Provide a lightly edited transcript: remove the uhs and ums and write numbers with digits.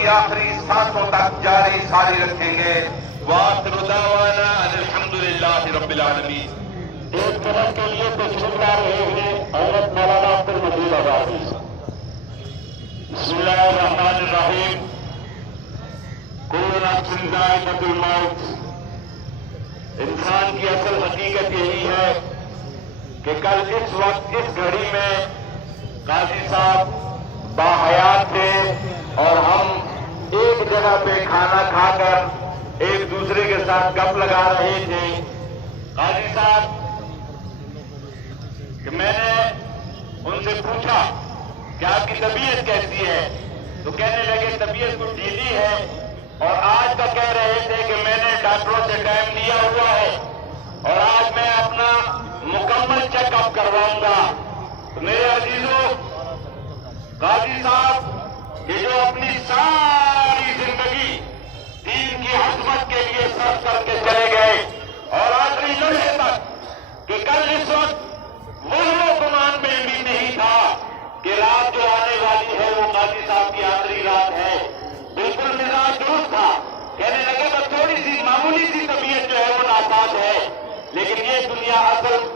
کی آخری سانسوں تک جاری ساری رکھیں گے۔ وآخر دعوانا ان الحمدللہ رب العالمین۔ ایک منٹ کے لیے تشریف لا رہے ہیں حضرت مولانا عبد المجید آبادی۔ بسم اللہ الرحمن الرحیم۔ کل نفس ذائقۃ الموت۔ انسان کی اصل حقیقت یہی ہے کہ کل اس وقت اس گھڑی میں قاضی صاحب باحیات تھے اور ہم ایک جگہ پہ کھانا کھا کر ایک دوسرے کے ساتھ گپ لگا رہے تھے۔ قاضی صاحب کہ میں نے ان سے پوچھا کہ آپ کی طبیعت کیسی ہے، تو کہنے لگے طبیعت کچھ ڈھیلی ہے، اور آج کا کہہ رہے تھے کہ میں نے ڈاکٹروں سے ٹائم لیا ہوا ہے اور آج میں اپنا مکمل چیک اپ کرواؤں گا۔ تو میرے عزیزوں، قاضی صاحب یہ جو اپنی ساری زندگی دین کی عظمت کے لیے صرف کر کے چلے گئے اور آخری لمحے تک کہ کل اس وقت وہ گمان میں بھی نہیں تھا کہ رات جو آنے والی ہے وہ قاضی صاحب کی آخری رات ہے، بالکل مزاج درست تھا، کہنے لگے بس تھوڑی سی معمولی سی طبیعت جو ہے وہ ناساز ہے، لیکن یہ دنیا اصل